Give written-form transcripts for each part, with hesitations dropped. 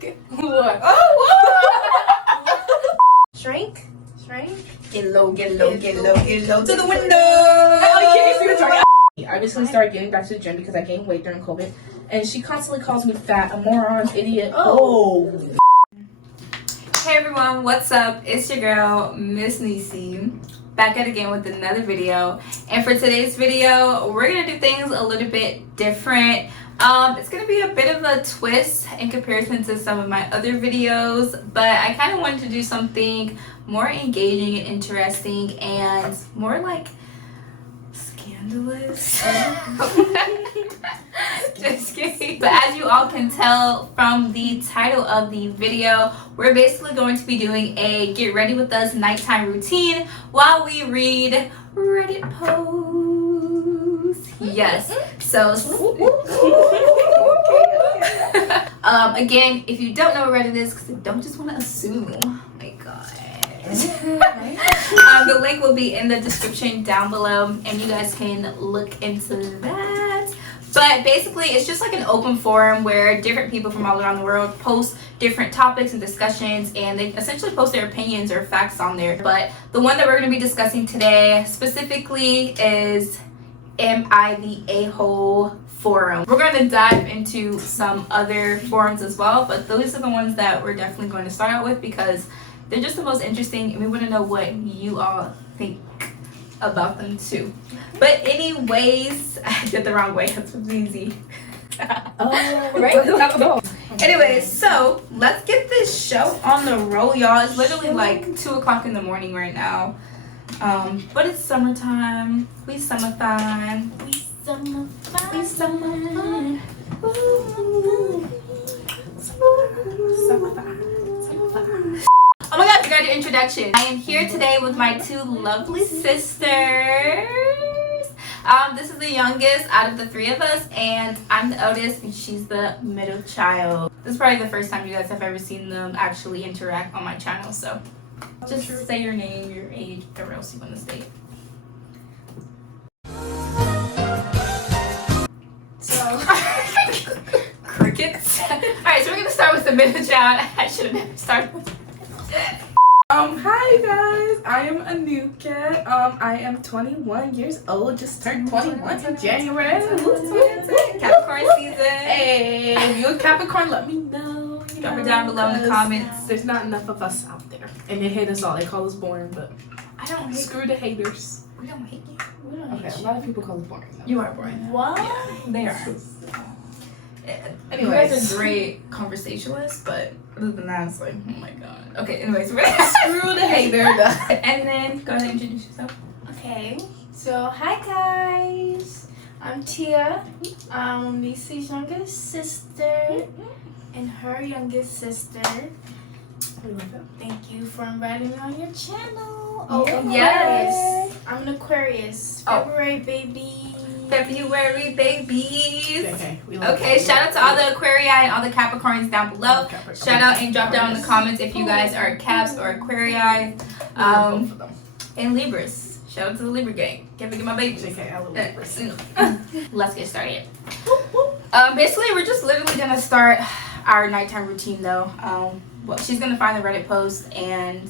What? Oh, Shrink? Get low to the window. I recently started getting back to the gym because I gained weight during COVID, and she constantly calls me fat, a moron, idiot. Oh. Hey everyone, what's up? It's your girl, Miss Nisi, back at again with another video. And for today's video, we're gonna do things a little bit different. It's gonna be a bit of a twist in comparison to some of my other videos, but I kind of wanted to do something more engaging and interesting and more like scandalous. Just kidding. But as you all can tell from the title of the video, we're basically going to be doing a get ready with us nighttime routine while we read Reddit posts. Yes. So again, if you don't know what Reddit is, because I don't just want to assume. Oh my god. The link will be in the description down below, and you guys can look into that. But basically, it's just like an open forum where different people from all around the world post different topics and discussions, and they essentially post their opinions or facts on there. But the one that we're going to be discussing today specifically is Am I the A-hole forum. We're going to dive into some other forums as well, but those are the ones that we're definitely going to start out with because they're just the most interesting, and we want to know what you all think about them too. But anyways, I did the wrong way. That's what's easy. Right? Anyways, so let's get this show on the roll, y'all. It's literally like 2 o'clock in the morning right now. But it's summertime. We summertime. We summertime. Oh my god, you got your introduction. I am here today with my 2 lovely sisters. This is the youngest out of the 3 of us, and I'm the oldest, and she's the middle child. This is probably the first time you guys have ever seen them actually interact on my channel, so just say your name, your age, whatever else you want to state. So, Crickets. Alright, so we're gonna start with the middle child. I should have never started with hi guys, I am Anuka. I am 21 years old, just turned 21 in January. Capricorn season. Hey, if you're a Capricorn, let me know. Drop it down below in the comments. There's not enough of us out there, and they hate us all. They call us boring, but I don't hate screw the haters. We don't hate you. We don't okay, a lot of people call us boring. Though. You are boring. What? Yeah, they are. Anyways. You guys are great conversationalists, but other than that, it's like, oh my god. Okay, anyways, we're screw the hater. And then go ahead and introduce yourself. Okay, so hi guys, I'm Tia. I'm Nisi's youngest sister and her youngest sister. Thank you for inviting me on your channel. Oh, Yes. Aquarius. I'm an Aquarius. Oh. February baby. February babies. Okay, Okay, shout out to all the Aquarii and all the Capricorns down below. Shout out and drop down in the comments if you guys are Caps or Aquarii. And Libras. Shout out to the Libra gang. Can't forget my babies. Let's get started. Basically, we're just literally gonna start our nighttime routine though. Well, she's gonna find the Reddit post and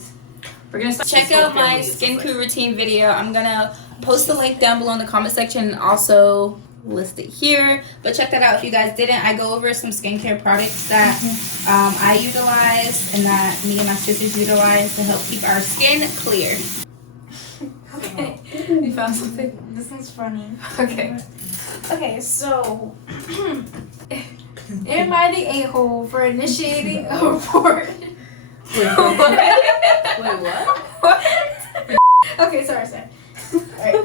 we're gonna start. Check out my skin crew routine video. I'm gonna post the link down below in the comment section and also list it here. But check that out if you guys didn't. I go over some skincare products that I utilize and that me and my sisters utilize to help keep our skin clear. Okay. You found something? This one's funny. Okay. Okay, so am I the a-hole for initiating a report? Wait, what? Okay, sorry. Alright.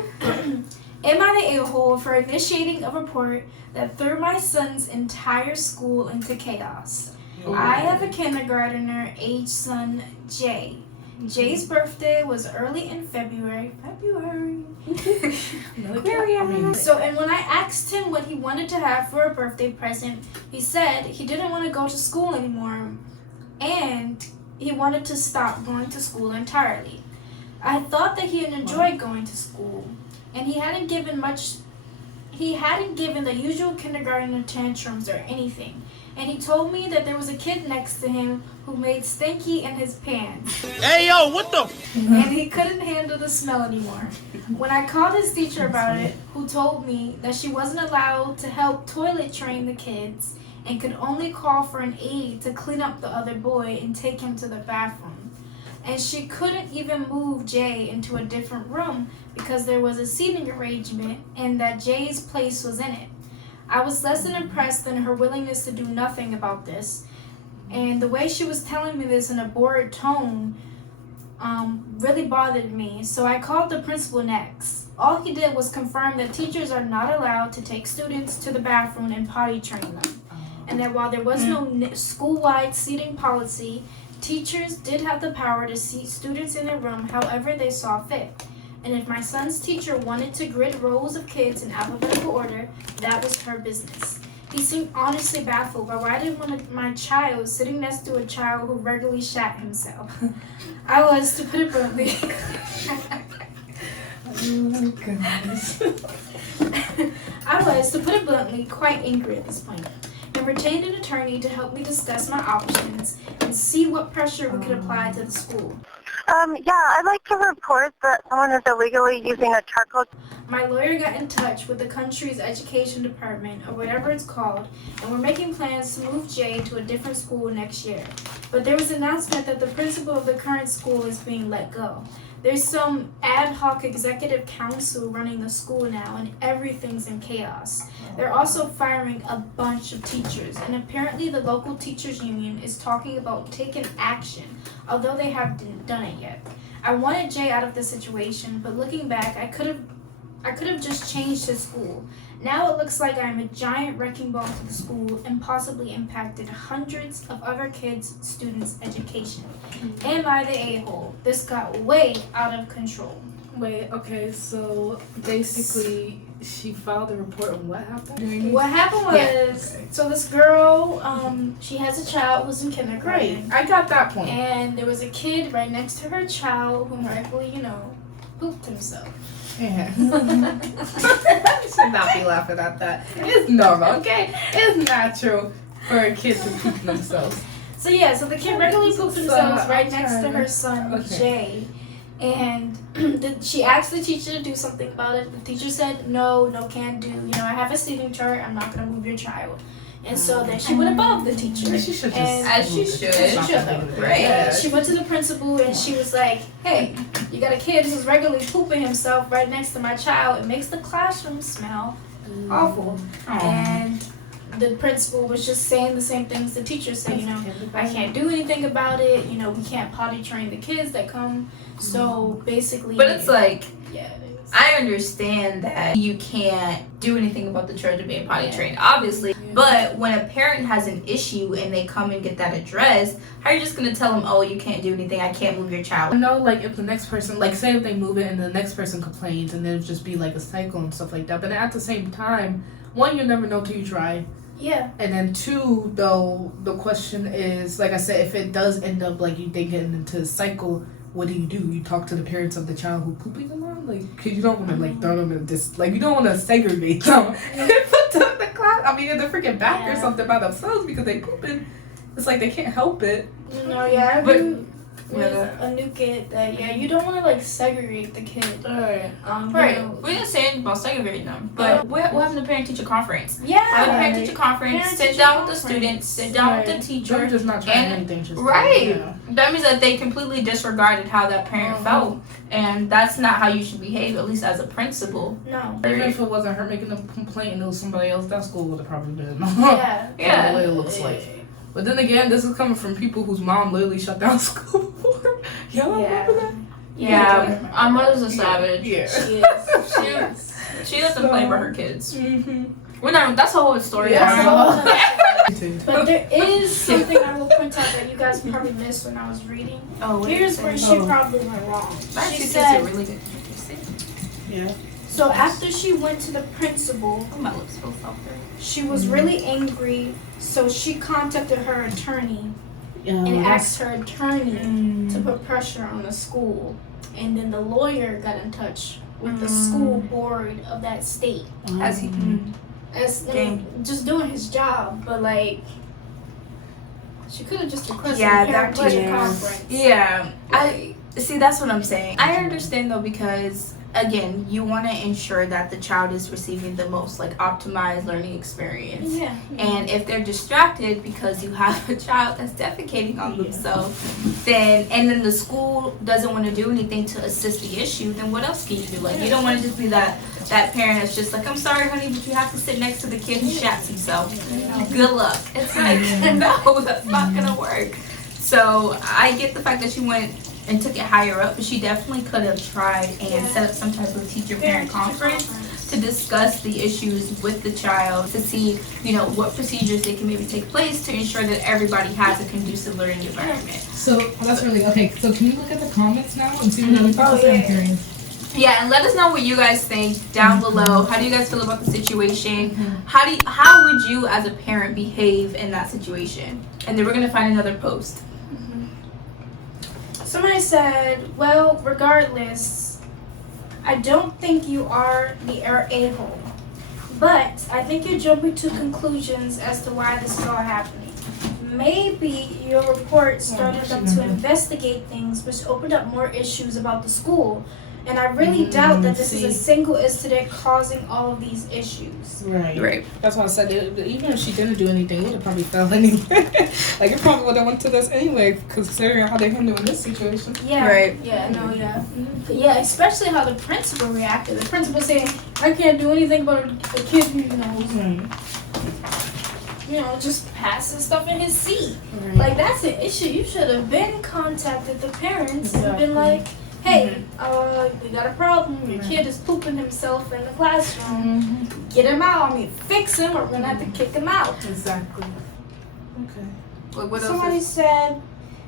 Am I the a-hole for initiating a report that threw my son's entire school into chaos? I have a kindergartner, age son Jay. Jay's birthday was early in February. So, and when I asked him what he wanted to have for a birthday present, he said he didn't want to go to school anymore and he wanted to stop going to school entirely. I thought that he had enjoyed going to school and he hadn't given much he hadn't given the usual kindergarten tantrums or anything. And he told me that there was a kid next to him who made stanky in his pants. Hey, yo, what the? And he couldn't handle the smell anymore. When I called his teacher about it, who told me that she wasn't allowed to help toilet train the kids and could only call for an aide to clean up the other boy and take him to the bathroom. And she couldn't even move Jay into a different room because there was a seating arrangement and that Jay's place was in it. I was less than impressed than her willingness to do nothing about this. And the way she was telling me this in a bored tone really bothered me. So I called the principal next. All he did was confirm that teachers are not allowed to take students to the bathroom and potty train them. And that while there was no school-wide seating policy, teachers did have the power to seat students in their room however they saw fit. And if my son's teacher wanted to grid rows of kids in alphabetical order, that was her business. He seemed honestly baffled by why I didn't want my child sitting next to a child who regularly shat himself. I was, to put it bluntly, quite angry at this point, and retained an attorney to help me discuss my options and see what pressure we could apply to the school. Yeah, I'd like to report that someone is illegally using a charcoal. My lawyer got in touch with the country's education department, or whatever it's called, and we're making plans to move Jay to a different school next year. But there was an announcement that the principal of the current school is being let go. There's some ad hoc executive council running the school now, and everything's in chaos. They're also firing a bunch of teachers, and apparently the local teachers union is talking about taking action, although they haven't done it yet. I wanted Jay out of the situation, but looking back, I could have just changed his school. Now it looks like I'm a giant wrecking ball to the school and possibly impacted hundreds of other kids' students' education. Am I the a-hole? This got way out of control. Wait, okay, so basically she filed a report on what happened? What happened was, so this girl, she has a child who's in Great, kindergarten. I got that point. And there was a kid right next to her child who rightfully, pooped himself. Yeah. I should not be laughing at that. It's normal, okay? It's natural for a kid to poop themselves. So the kid regularly pooped himself right next to her son, Okay. Jay. And she asked the teacher to do something about it. The teacher said, no, can't do. I have a seating chart. I'm not going to move your child. And so then she went above the teacher. She should just. As she should. Right. Yeah, she went to the principal and she was like, hey, you got a kid who's regularly pooping himself right next to my child. It makes the classroom smell awful. And the principal was just saying the same things the teacher said, I can't do anything about it. We can't potty train the kids that come. So basically. But it's like, yeah, it is. I understand that you can't do anything about the children being potty trained, obviously. But when a parent has an issue and they come and get that addressed, how are you just going to tell them, oh, you can't do anything, I can't move your child? If the next person, say if they move it and the next person complains and then it'll just be like a cycle and stuff like that. But at the same time, one, you never know till you try. Yeah. And then two, though, the question is, like I said, if it does end up you think getting into a cycle, what do? You talk to the parents of the child who pooping them on? Cause you don't want to throw them in this, you don't want to segregate them and put them in the class. In the freaking back or something by themselves because they pooping. It's like they can't help it. No, yeah, I agree with a new kid that you don't want to segregate the kid. Alright. Right. We didn't say anything about segregating them, but we're having a parent-teacher conference. Yeah. Have a parent-teacher conference. Sit down with the students. Sit down with the They're teacher. just not trying And- anything. Just Right. That means that they completely disregarded how that parent felt, and that's not how you should behave, at least as a principal. No. Even if it wasn't her making a complaint and it was somebody else, that school would have probably been. Yeah. Yeah. The way it looks like. But then again, this is coming from people whose mom literally shut down school before. Y'all remember that? Yeah, our mother's a savage. Yeah. She is. She doesn't play with her kids. Mm-hmm. We're not. That's a whole story. But there is something I will point out that you guys probably missed when I was reading. Oh, Here's where she probably went wrong. She She said said, really good. Yeah. so after she went to the principal, Oh, my lips feel softer. she was really angry, so she contacted her attorney and And asked her attorney to put pressure on the school. And then the lawyer got in touch with the school board of that state. As he, As Dang. just doing his job, but like she could have just requested Yeah, a parent that- teacher yeah. conference. yeah, I see. That's what I'm saying. I understand though, because again, you want to ensure that the child is receiving the most like optimized learning experience. Yeah. And if they're distracted because you have a child that's defecating on themselves, then the school doesn't want to do anything to assist the issue, then what else can you do? Like, you don't want to just be that parent that's just like, I'm sorry, honey, but you have to sit next to the kid who shats himself. Good luck. It's like, no, that's not gonna work. So I get the fact that she went and took it higher up, but she definitely could have tried and set up some type of teacher-parent conference to discuss the issues with the child, to see, you know, what procedures they can maybe take place to ensure that everybody has a conducive learning environment. So that's really okay. So can you look at the comments now and see what other people Oh, say? I'm yeah. curious. Yeah, and let us know what you guys think down below. How do you guys feel about the situation? How would you as a parent behave in that situation? And then we're gonna find another post. Somebody said, well, regardless, I don't think you are the a-hole, but I think you're jumping to conclusions as to why this is all happening. Maybe your report started them to investigate things, which opened up more issues about the school. And I really doubt that this is a single incident causing all of these issues. Right. That's why I said even if she didn't do anything, it would have probably fell anyway. Like it probably would have went to this anyway, considering how they handled in this situation. Yeah. Right. Yeah, no, yeah. Yeah, especially how the principal reacted. The principal saying, I can't do anything about a kid who knows. You know, just passing stuff in his seat. Right. Like, that's an issue. You should have been contacted the parents and been like, hey, we got a problem. Your kid is pooping himself in the classroom. Get him out. I mean, fix him or we're going to have to kick him out. Exactly. Okay. What else Somebody is- said,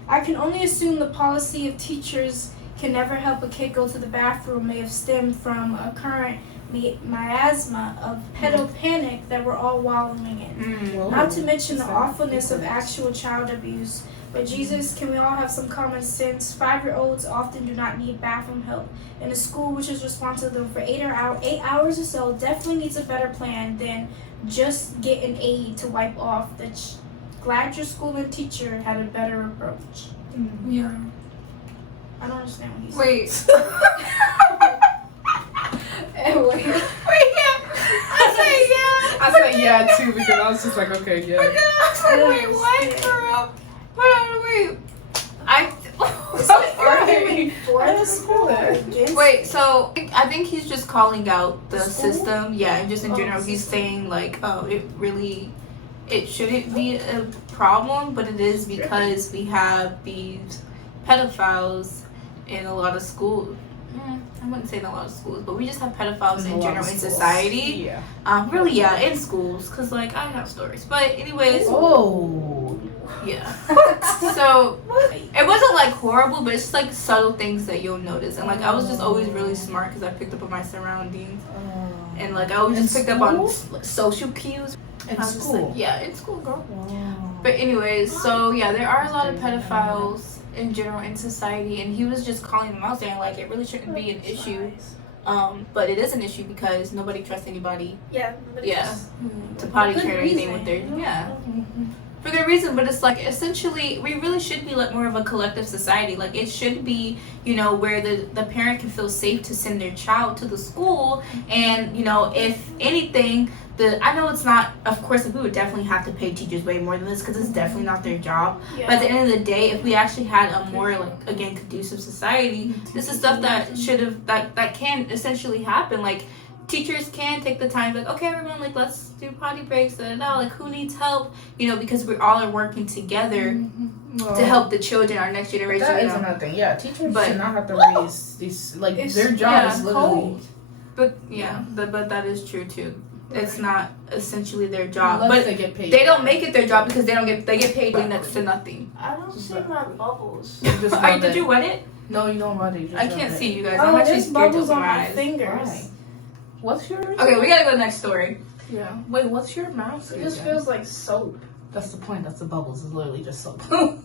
I can only assume the policy of teachers can never help a kid go to the bathroom may have stemmed from a current miasma of pedopanic that we're all wallowing in. Not to mention the awfulness of actual child abuse. But Jesus, can we all have some common sense? 5-year-olds often do not need bathroom help. And a school which is responsible for 8 hours or so definitely needs a better plan than just get an aide to wipe off. Glad your school and teacher had a better approach. Yeah. I don't understand what he said. Wait. Anyway. I said yeah too because I was just like, okay, yeah. Wait, what, girl? Hold on, wait. Arguing for the school against Wait, so I think he's just calling out the system. Yeah, and just in general, he's saying like, oh, it shouldn't be a problem, but it is because we have these pedophiles in a lot of schools. I wouldn't say in a lot of schools, but we just have pedophiles in general in society. Yeah. Really, yeah, in schools, cause like I have stories. But anyways, Oh. yeah. So it wasn't like horrible, but it's just like subtle things that you'll notice. And like I was just always really smart because I picked up on my surroundings, and like I always just picked up on social cues. In I was just school. like, yeah, in school, girl. Wow. But anyways, so yeah, there are a lot of pedophiles in general in society, and he was just calling them out, saying like it really shouldn't be an issue. But it is an issue because nobody trusts anybody. Yeah. To potty Good train or anything reason. with their for good reason. But it's like essentially we really should be like more of a collective society. Like it should be, you know, where the parent can feel safe to send their child to the school, and you know, if anything, I know it's not, of course, we would definitely have to pay teachers way more than this because it's definitely not their job. But at the end of the day, if we actually had a more like again conducive society, this is stuff that should have that can essentially happen. Like teachers can take the time, like, okay, everyone, like let's do potty breaks, like who needs help, you know, because we all are working together to help the children, our next generation. That you is know? another thing. Yeah, teachers But- should not have to raise these. Like It's- their job yeah, is literally. But yeah, but that is true too. It's not essentially their job, Unless but they get paid. they don't make it their job because they get paid next to nothing. I don't see my bubbles. Just Are, rub did it. you wet it? No, you don't rub it. You just I rub can't it. see you guys. I'm Oh, actually there's scared to bubbles open on my my eyes. fingers. Right. What's yours? Okay, we gotta go to the next story. Yeah. Wait, what's your mouse? It just again? feels like soap. That's the point. That's the bubbles. It's literally just soap. You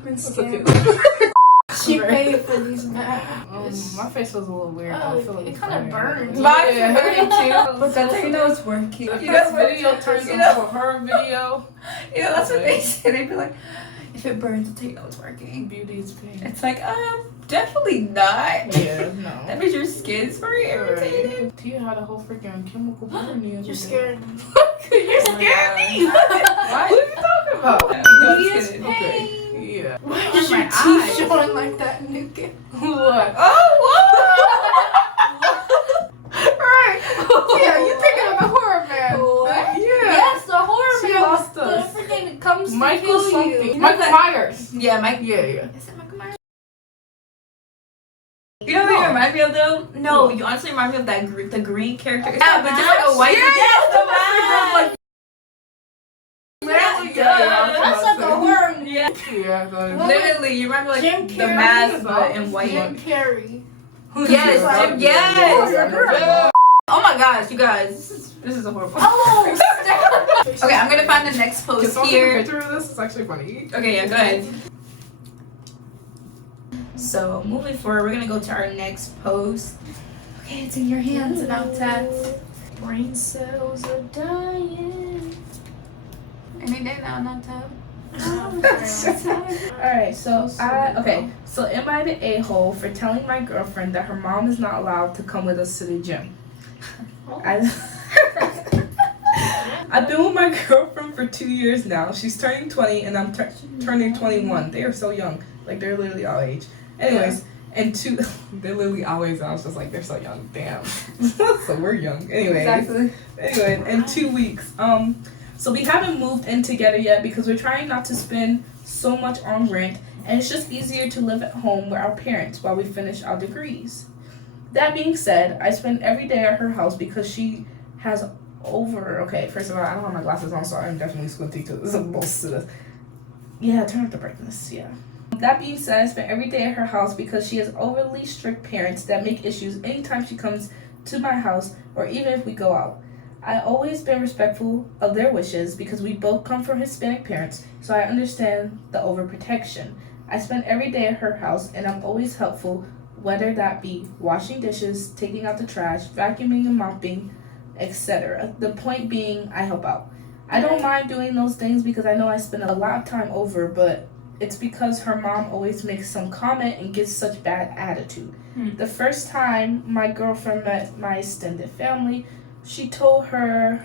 can That's scan. okay. She paid for these masks. My face was a little weird. I feel like It kind of burns. Mine's Yeah. burning too. But that's how you know it's working. If You know, this video turns into a horror video, you know, that's what they say. They'd be like, if it burns, that's how you know it's working. beauty is pain. It's like, definitely not. Yeah, no. That means your skin's very irritated. Tia had a whole freaking chemical burn. You're scared. You're scared me. What are you talking about? Beauty is kidding. pain. Yeah. Why Oh is my your teeth eyes. showing like that, nigga? What? Right. Yeah, you thinking of the horror man? What? Yeah. Yes, the horror She man. lost The us. freaking comes Michael to kill something. you. Michael Myers. Yeah, Mike. Yeah. Is it Michael Myers? You know what you remind me of though? No, you honestly remind me of that the green character. Yeah, but just like a white. Yes, the mask. That's like a horror movie. Yeah. Yeah. What? Literally, you remember like Jim the Carrey. mask but in white. Jim Carrey. Yes, Jim. Yes. Yeah. Oh my gosh, you guys, this is a horrible. Oh, stop. Okay, I'm gonna find the next Can post someone take a here. picture of this? It's actually funny. Okay, yeah, go ahead. So moving forward, we're gonna go to our next post. Okay, it's in your hands and out tats. Brain cells are dying. Any day now, not tab. Alright, so So am I the a-hole for telling my girlfriend that her mom is not allowed to come with us to the gym? I've been with my girlfriend for 2 years now. She's turning 20 and I'm turning 21. They are so young. Like, they're literally our age. Anyways, and they're literally our age. And I was just like, they're so young. Damn. So we're young. Anyways. Exactly. Anyway, in 2 weeks. So we haven't moved in together yet because we're trying not to spend so much on rent, and it's just easier to live at home with our parents while we finish our degrees. That being said, I spend every day at her house because she has first of all, I don't have my glasses on, so I'm definitely squinting to this. Most to this. Yeah, turn up the brightness, yeah. That being said, I spend every day at her house because she has overly strict parents that make issues anytime she comes to my house or even if we go out. I've always been respectful of their wishes because we both come from Hispanic parents, so I understand the overprotection. I spend every day at her house and I'm always helpful, whether that be washing dishes, taking out the trash, vacuuming and mopping, etc. The point being, I help out. I don't mind doing those things because I know I spend a lot of time over, but it's because her mom always makes some comment and gives such bad attitude. The first time my girlfriend met my extended family, she told her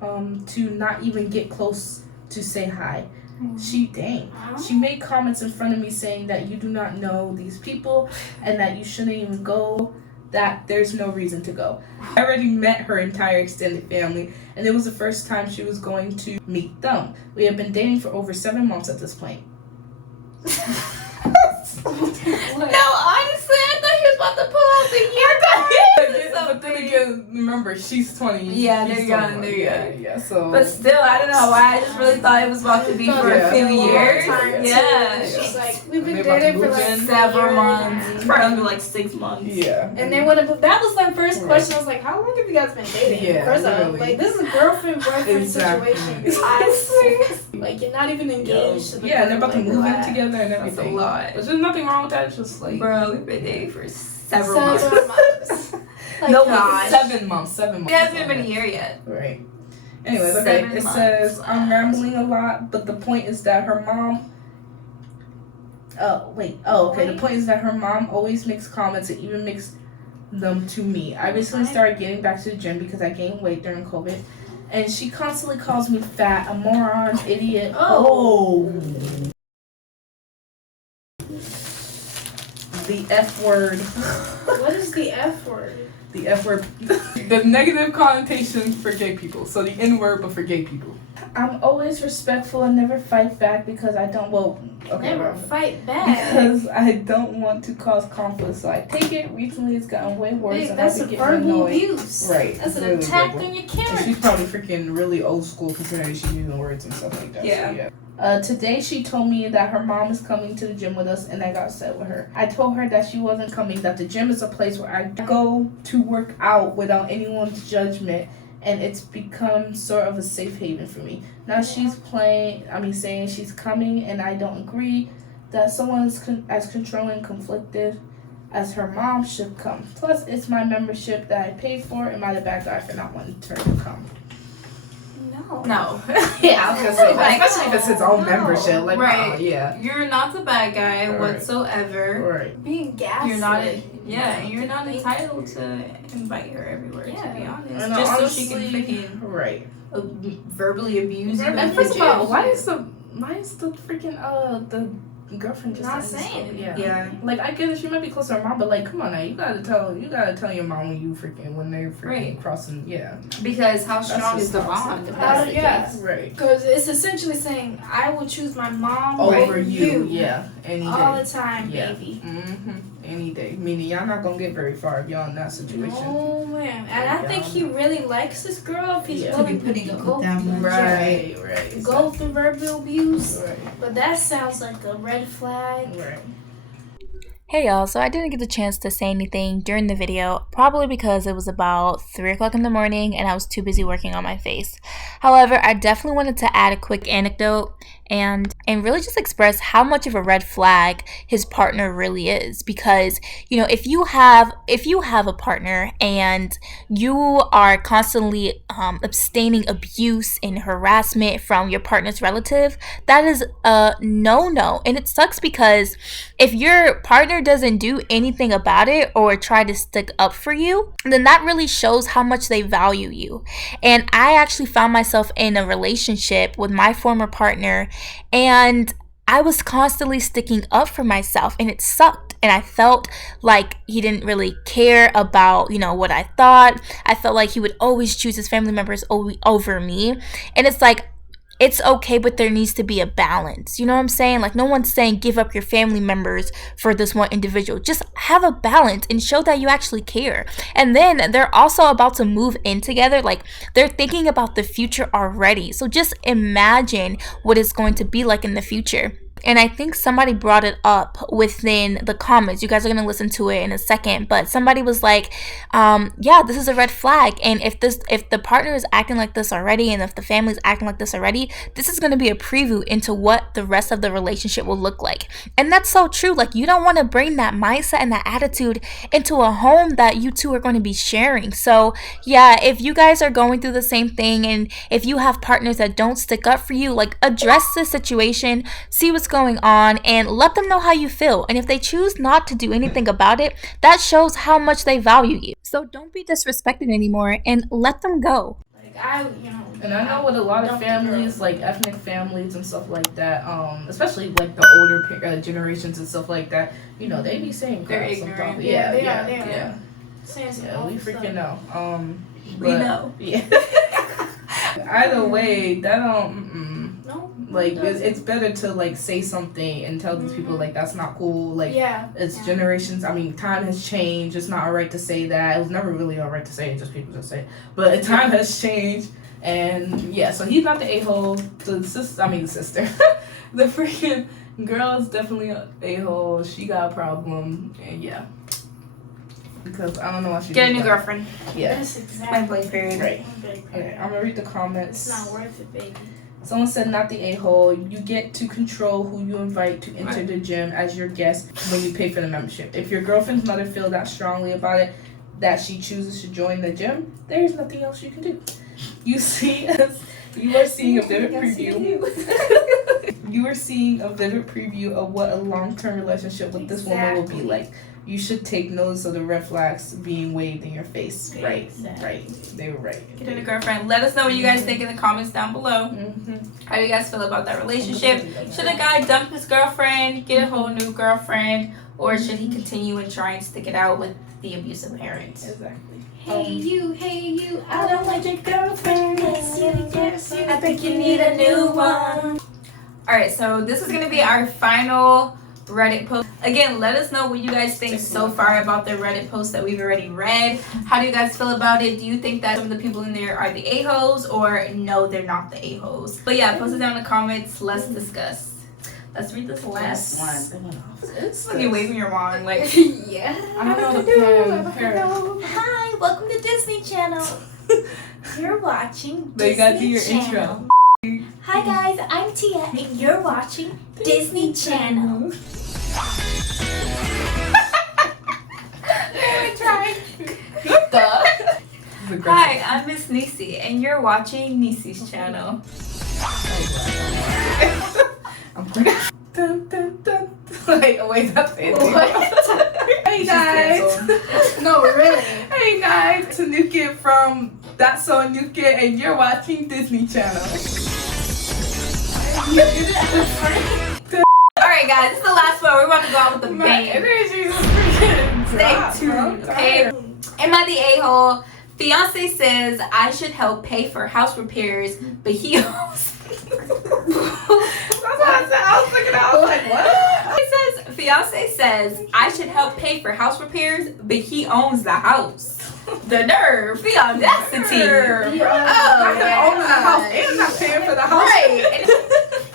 to not even get close to say hi. She made comments in front of me saying that you do not know these people and that you shouldn't even go, that there's no reason to go. I already met her entire extended family and it was the first time she was going to meet them. We have been dating for over 7 months at this point. No, honestly, I thought he was about to pull out the year. But then again, remember, she's 20. Yeah, he's they're young, 21. they're young. Yeah, so. But still, I don't know why. I just really thought it was about to be for a few years. Yeah. She's like, we've been They're about to dating for move like in. Several years. months. Probably like 6 months. Yeah. And then when that was my first question, I was like, how long have you guys been dating? Yeah, First off, literally. like, this is a girlfriend-boyfriend Exactly. situation. Honestly. Like, you're not even engaged to the Yeah, and they're about to person, move like, in together and That's a everything. lot. But there's nothing wrong with that. It's just like. Bro, we've been dating for several months. months. Like, No, gosh. 7 months. 7 months. It hasn't even been a year yet. Right. Anyways, okay. 7 It months. says I'm rambling a lot, but the point is that her mom. The point is that her mom always makes comments and even makes them to me. I recently started getting back to the gym because I gained weight during COVID, and she constantly calls me fat, a moron, idiot. The F word. What is the F word? The F word. The negative connotation for gay people. So the N word, but for gay people. I'm always respectful and never fight back because I don't. Never fight back. Because I don't want to cause conflict. So I take it. Recently, it's gotten way worse. Wait, and that's I've a been getting verbal annoyed. abuse. Right. That's an Really attack verbal. on your And character. she's probably freaking really old school considering she's using words and stuff like that. Yeah. So, yeah. Today she told me that her mom is coming to the gym with us and I got upset with her. I told her that she wasn't coming, that the gym is a place where I go to work out without anyone's judgment and it's become sort of a safe haven for me. Now she's saying she's coming and I don't agree. that someone is as controlling and conflicted as her mom should come. Plus, it's my membership that I paid for. Am I the bad guy for not wanting her to come? No. Yeah, I was gonna say, Like, especially if it's his own no. membership. Like, Right. oh, yeah. You're not the bad guy Right. whatsoever. Right. Being gaslit. You're not you're not entitled to invite her everywhere, to be honest. And Just honestly, so she can freaking right. verbally abuse you. And first of all, why is the freaking the girlfriend just Not in saying school? it. Yeah. Like, I get it, she might be close to her mom, but like, come on now, you gotta tell your mom when they're freaking Right. crossing. Yeah. Because how strong just is the toxic. bond? If that's the Yeah. case? Right. Because it's essentially saying, I will choose my mom Over you. Yeah. Any all day. the time, Yeah. baby. Any day. Meaning y'all not gonna get very far if y'all in that situation. Oh man, and I think he really likes this girl if he's Yeah. willing To be to putting up go with that through, much. Right. go through verbal abuse. Right. But that sounds like a red flag. Right. Hey y'all, so I didn't get the chance to say anything during the video, probably because it was about 3 o'clock in the morning and I was too busy working on my face. However, I definitely wanted to add a quick anecdote and really just express how much of a red flag his partner really is, because if you have a partner and you are constantly abstaining abuse and harassment from your partner's relative, that is a no-no. And it sucks because if your partner doesn't do anything about it or try to stick up for you, then that really shows how much they value you. And I actually found myself in a relationship with my former partner, and I was constantly sticking up for myself, and it sucked. And I felt like he didn't really care about, what I thought. I felt like he would always choose his family members over me. And it's like, it's okay, but there needs to be a balance. You know what I'm saying? Like, no one's saying give up your family members for this one individual. Just have a balance and show that you actually care. And then they're also about to move in together. Like, they're thinking about the future already. So just imagine what it's going to be like in the future. And I think somebody brought it up within the comments. You guys are going to listen to it in a second. But somebody was like, yeah, this is a red flag. And if the partner is acting like this already, and if the family is acting like this already, this is going to be a preview into what the rest of the relationship will look like. And that's so true. Like, you don't want to bring that mindset and that attitude into a home that you two are going to be sharing. So yeah, if you guys are going through the same thing, and if you have partners that don't stick up for you, like, address the situation, see what's going on, and let them know how you feel. And if they choose not to do anything about it, that shows how much they value you. So don't be disrespected anymore and let them go. Like And I know with a lot of families, like ethnic families and stuff like that, especially like the older generations and stuff like that, they be saying crap They're sometimes. ignorant. Yeah, they yeah, are. yeah. Yeah, We freaking know. We know. Yeah. Either way, that No. like it's better to like say something and tell these people like that's not cool. Like it's generations. I mean, time has changed. It's not alright to say that. It was never really alright to say it. Just people just say it. But time has changed, and yeah. So he's not the a-hole. The sister. The freaking girl is definitely a a-hole. She got a problem, and yeah. Because I don't know why she Get a did new that. girlfriend. Yeah. That's exactly. Right. Okay, I'm gonna read the comments. It's not worth it, baby. Someone said, not the a-hole. You get to control who you invite to enter the gym as your guest when you pay for the membership. If your girlfriend's mother feels that strongly about it, that she chooses to join the gym, there's nothing else you can do. You are seeing a vivid preview. You are seeing a vivid preview of what a long-term relationship with this woman will be like. You should take notice of the red flags being waved in your face. Right. They were right. Get a new girlfriend. Let us know what you guys think in the comments down below. How do you guys feel about that relationship? Should a guy dump his girlfriend, get a whole new girlfriend, or should he continue and try and stick it out with the abusive parents? Exactly. Hey you, I don't want your girlfriend. I think you need a new one. Alright, so this is going to be our final Reddit post. Again, let us know what you guys think so far about the Reddit post that we've already read. How do you guys feel about it? Do you think that some of the people in there are the a-holes, or no, they're not the a-holes? But yeah, post it down in the comments. Let's discuss. Let's read this last one. It's When you're waving your wand, like, Yeah. I don't know the parent. Hi, welcome to Disney Channel. You're watching But you gotta do Disney your Channel. intro. Hi guys, I'm Tia and you're watching Disney Channel. Hi, I'm Miss Nisi, and you're watching Nisi's channel. I'm pretty. Dun, dun, dun. Wait, that's it. Hey guys. No, really. Hey guys, it's Nuki from That's So Nuki, and you're watching Disney Channel. Alright, guys, this is the last one. We're about to go out with the My bang. energy's freaking Stay dropped, tuned, I'm okay? tired. Am I the a-hole? Fiance says I should help pay for house repairs, but he owns. That's what I said. I was looking at. I was like, what? He says fiance says I should help pay for house repairs, but he owns the house. The nerve, the audacity. Nerve, bro. Oh, Not gonna own the house and not paying for the house.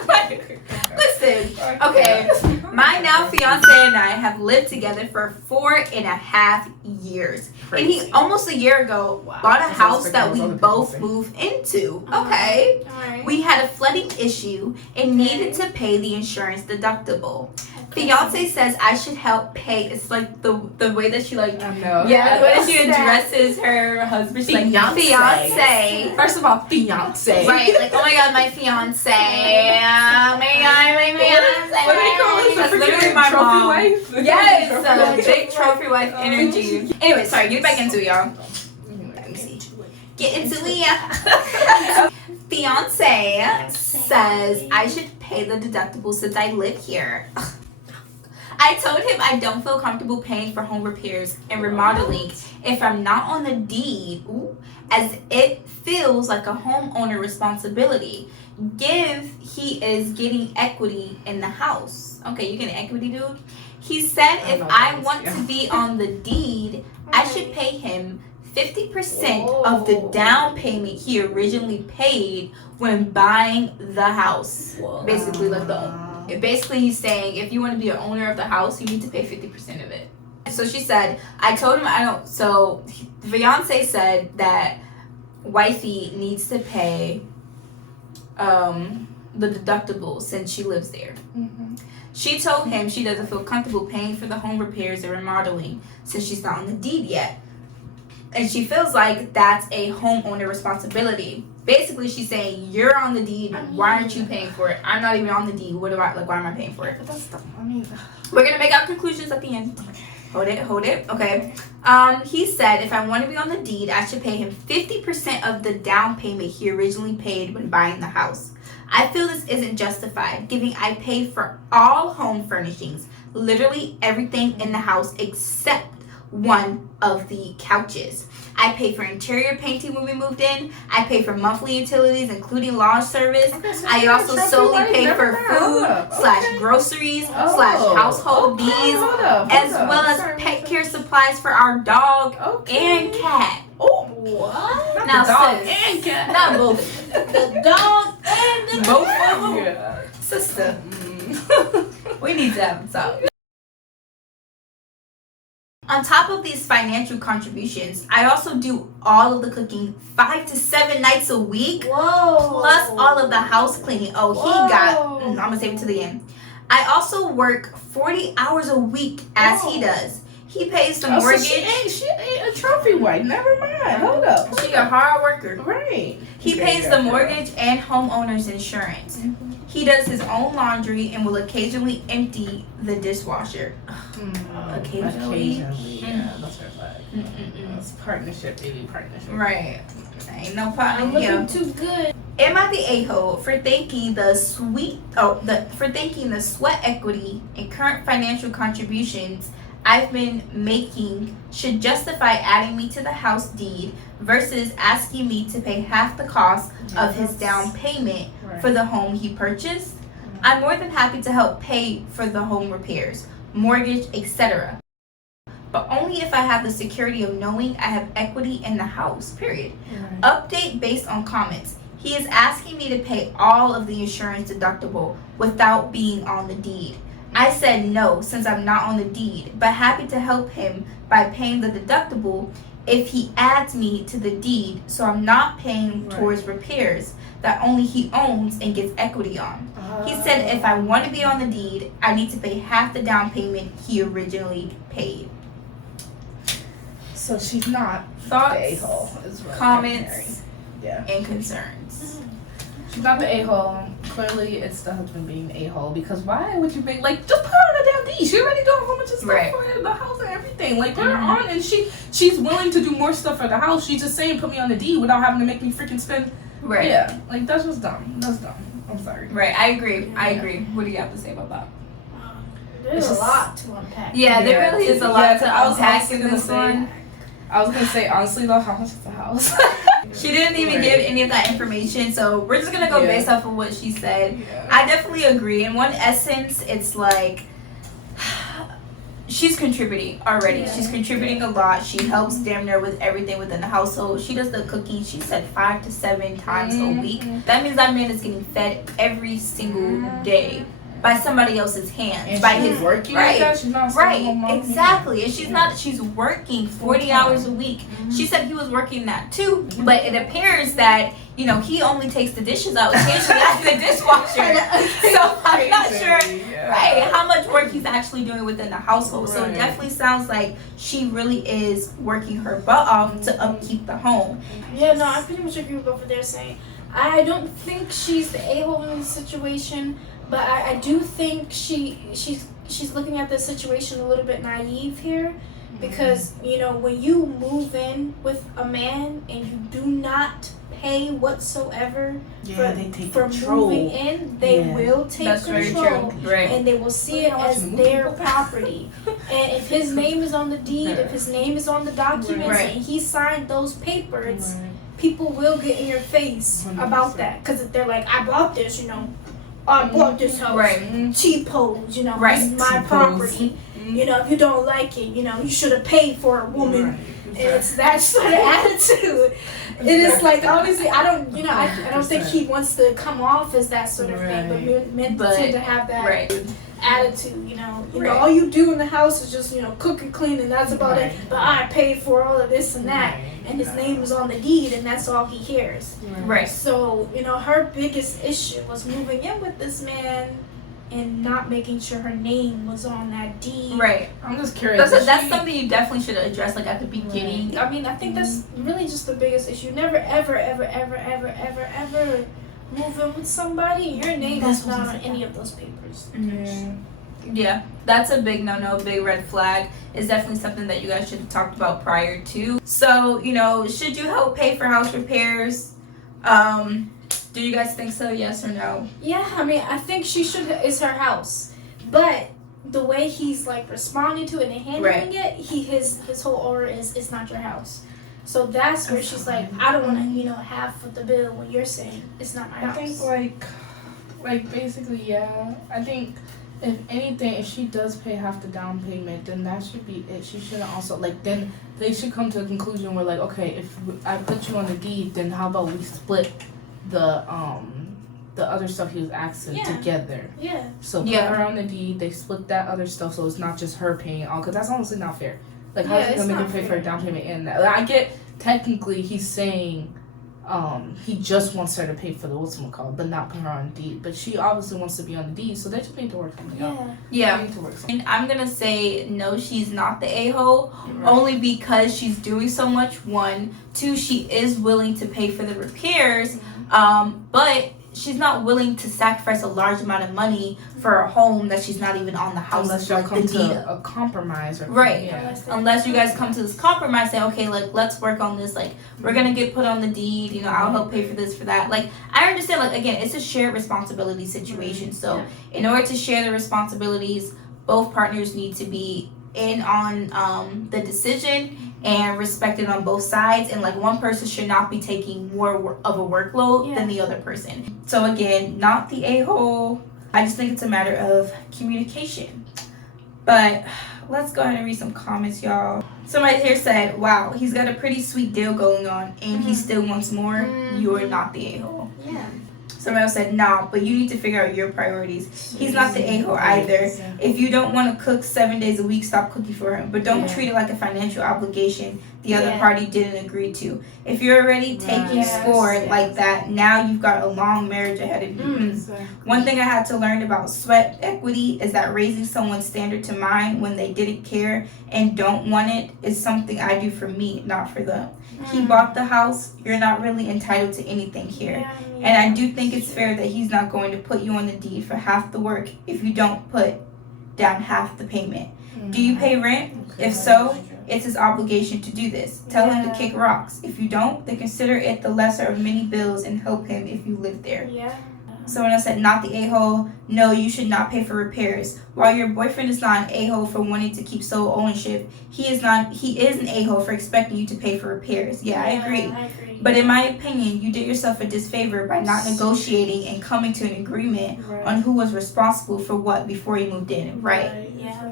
Right. Listen, okay. My now fiance and I have lived together for 4.5 years. And he almost a year ago bought a house that we both moved into. Okay. Alright. We had a flooding issue and needed to pay the insurance deductible. Fiance says I should help pay. It's like the way that she like I know. yeah, the way that she Fiance. addresses her husband. She's like Fiance. fiance. First of all, fiance. Right, like, oh my god, my fiance. Oh my god, my fiance. What do they call it? That's The literally freaking my trophy mom. wife? Yes, big trophy wife energy. Anyway, sorry, get back into it, y'all. Let me see. Get into it. Fiance says I should pay the deductible since I live here. I told him I don't feel comfortable paying for home repairs and remodeling if I'm not on the deed, as it feels like a homeowner responsibility. He is getting equity in the house. Okay, you getting equity, dude? He said if I want to be on the deed, I should pay him 50% of the down payment he originally paid when buying the house. Basically, like basically he's saying if you want to be an owner of the house, you need to pay 50% of it. So she said, I told him I don't. So fiance said that wifey needs to pay the deductible since she lives there. Mm-hmm. She told him she doesn't feel comfortable paying for the home repairs and remodeling since she's not on the deed yet. And she feels like that's a homeowner responsibility. Basically, she's saying, you're on the deed. Why aren't you paying for it? I'm not even on the deed. Why am I paying for it? But that's the, I mean, We're going to make our conclusions at the end. Hold it. Okay. He said if I want to be on the deed, I should pay him 50% of the down payment he originally paid when buying the house. I feel this isn't justified, given I paid for all home furnishings, literally everything in the house except one of the couches. I paid for interior painting when we moved in. I paid for monthly utilities, including lawn service. I also solely paid for food / groceries / household needs, as well as pet care supplies for our dog and cat. Oh, what? Now, dog sis, and cat. not both. The dog and the Both of them? Yeah. Sister, we need to have some. On top of these financial contributions, I also do all of the cooking 5 to 7 nights a week. Whoa. Plus all of the house cleaning. Oh, he got, I'm gonna save it to the end. I also work 40 hours a week as he does. He pays the mortgage. So she ain't a trophy wife. Never mind. Hold up. She a hard worker. Right. He pays the mortgage and homeowner's insurance. He does his own laundry and will occasionally empty the dishwasher. Occasionally. Yeah, that's her flag. It's partnership, baby, partnership. Right. Ain't no I'm problem here. looking too good. Am I the a-hole for thinking the sweat equity and current financial contributions I've been making should justify adding me to the house deed versus asking me to pay half the cost of his down payment for the home he purchased? I'm more than happy to help pay for the home repairs, mortgage, etc. But only if I have the security of knowing I have equity in the house, period. Update based on comments. He is asking me to pay all of the insurance deductible without being on the deed. I said no since I'm not on the deed, but happy to help him by paying the deductible if he adds me to the deed, so I'm not paying towards repairs that only he owns and gets equity on. He said if I want to be on the deed, I need to pay half the down payment he originally paid. So she's not Thoughts, the a-hole. Is what I'm comments, hearing. Yeah. and concerns. She's not the a-hole. Clearly, it's the husband being the a-hole. Because why would you make, like, just put her on a damn deed. She already doing a whole bunch of stuff Right. for the house and everything. Like, put her on, and she's willing to do more stuff for the house. She's just saying, put me on the deed without having to make me freaking spend. Right. Yeah. Like, that's just dumb. That's dumb. I'm sorry. Right. I agree. I agree. What do you have to say about that? There's It's a just- lot to unpack. Yeah, there really is a lot to I was unpack honestly in gonna this say- one. I was gonna say, honestly, though, how much is the house? She didn't even Right. give any of that information, so we're just gonna go Yeah. based off of what she said. Yeah. I definitely agree. In one essence, it's like she's contributing already. Yeah. She's contributing a lot. She helps damn near with everything within the household. She does the cooking. She said 5 to 7 times a week. That means that man is getting fed every single day by somebody else's hands. And by she's his working right. like that? She's not a Right, stay-at-home mom? exactly. And she's working 40 hours a week. She said he was working that too, but it appears that, you know, he only takes the dishes out occasionally out of the dishwasher. So I'm not sure, right, how much work he's actually doing within the household. So it Right. definitely sounds like she really is working her butt off to upkeep the home. Yeah, no, I pretty much agree with both of they're saying. I don't think she's the a-hole in this situation, but I do think she's looking at this situation a little bit naive here, because you know when you move in with a man and you do not pay whatsoever Yeah, they take for control. moving in, they Yeah. will take That's very control. true. Right. And they will see it Well, as watching their movies. property. And if his name is on the deed, if his name is on the documents, Right. and he signed those papers, people will get in your face 100%. about that. Because they're like, I bought this, you know. I bought this house. Right. T-pose, you know. Right. This is my T-pose. property. You know, if you don't like it, you know, you should have paid for a woman. Right. And it's that sort of attitude. It is like, obviously, I don't think he wants to come off as that sort of thing, but men But- tend to have that Right. attitude, you know. Right. All you do in the house is just, you know, cook and clean, and that's about it. Right. But I paid for all of this and that, Right. and his name is on the deed, and that's all he hears. Right. So, you know, her biggest issue was moving in with this man and not making sure her name was on that deed. Right. I'm just curious. That's something you definitely should address, like, at the beginning. I mean, I think that's really just the biggest issue. Never, ever, ever, ever, ever, ever, ever move in with somebody. Your name is not on any of those papers. Yeah, that's a big no-no, big red flag. It's definitely something that you guys should have talked about prior to. So, you know, should you help pay for house repairs? Do you guys think so, yes or no? Yeah, I mean, I think she should. It's her house, but the way he's like responding to it and handling it, his whole aura is it's not your house. So that's where she's like, I don't want to, you know, half of the bill when you're saying it's not my I house. think like basically, yeah. I think if anything, if she does pay half the down payment, then that should be it. She shouldn't also then they should come to a conclusion where like, okay, if I put you on the deed, then how about we split the other stuff he was asking Yeah. together. Yeah. So put Yeah. her on the deed, they split that other stuff, so it's not just her paying all. Because that's honestly not fair. Like, Yeah, how's he it's gonna make not her pay for fair. a down payment and that? Like, I get technically he's saying he just wants her to pay for the whatchamacallit, but not put her on deed. But she obviously wants to be on the deed, so they just need to work something out. Yeah. They need to work something And I'm gonna say no, she's not the a-hole, out. only because she's doing so much. 1, 2, she is willing to pay for the repairs, but she's not willing to sacrifice a large amount of money for a home that she's not even on the house. Unless y'all like come the deed. to a compromise or Right. Yeah. Unless you guys come to this compromise, say, okay, like, let's work on this, like, we're gonna get put on the deed, you know, I'll help pay for this, for that. Like, I understand, like, again, it's a shared responsibility situation. So in order to share the responsibilities, both partners need to be in on the decision and respected on both sides, and like one person should not be taking more of a workload than the other person. So again, not the a-hole. I just think it's a matter of communication. But let's go ahead and read some comments, y'all. Somebody here said, wow, he's got a pretty sweet deal going on and he still wants more. You are not the a-hole. Yeah. Somebody else said, nah, but you need to figure out your priorities. He's not the a-hole either. If you don't want to cook 7 days a week, stop cooking for him. But don't treat it like a financial obligation. the other party didn't agree to. If you're already taking score like that, now you've got a long marriage ahead of you. One thing I had to learn about sweat equity is that raising someone's standard to mine when they didn't care and don't want it is something I do for me, not for them. He bought the house. You're not really entitled to anything here. And I do think it's fair that he's not going to put you on the deed for half the work if you don't put down half the payment. Do you pay rent? If so, it's his obligation to do this. Tell him to kick rocks. If you don't, then consider it the lesser of many bills and help him if you live there. Someone else said, not the a-hole. No, you should not pay for repairs. While your boyfriend is not an a-hole for wanting to keep sole ownership, he is an a-hole for expecting you to pay for repairs. Yeah, I agree. But in my opinion, you did yourself a disfavor by not negotiating and coming to an agreement on who was responsible for what before you moved in, right?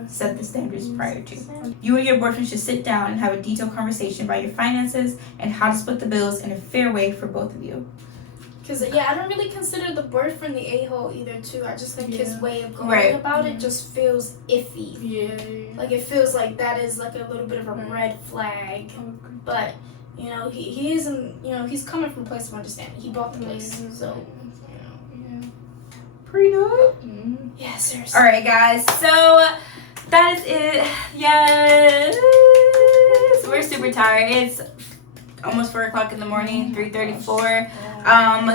Set the standards prior to. You and your boyfriend should sit down and have a detailed conversation about your finances and how to split the bills in a fair way for both of you. Because, I don't really consider the boyfriend the a-hole either, too. I just think his way of going about it just feels iffy. Like, it feels like that is, like, a little bit of a red flag. But, he isn't, he's coming from a place of understanding. He bought the place, so, Prenup? Yeah, seriously. Alright, guys, so that is it. Yes. We're super tired. It's almost 4 o'clock in the morning, 3:34.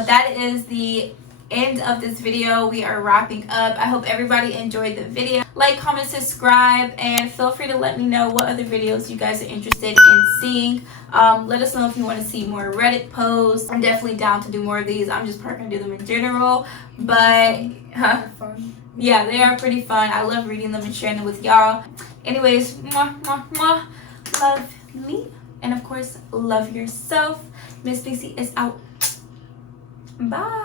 That is the end of this video. We are wrapping up. I hope everybody enjoyed the video. Like, comment, subscribe, and feel free to let me know what other videos you guys are interested in seeing. Let us know if you want to see more Reddit posts. I'm definitely down to do more of these. I'm just probably gonna do them in general, but yeah, they are pretty fun. I love reading them and sharing them with y'all. Anyways, mwah, mwah, mwah. Love me, and of course, love yourself. Miss Nisi is out. Bye.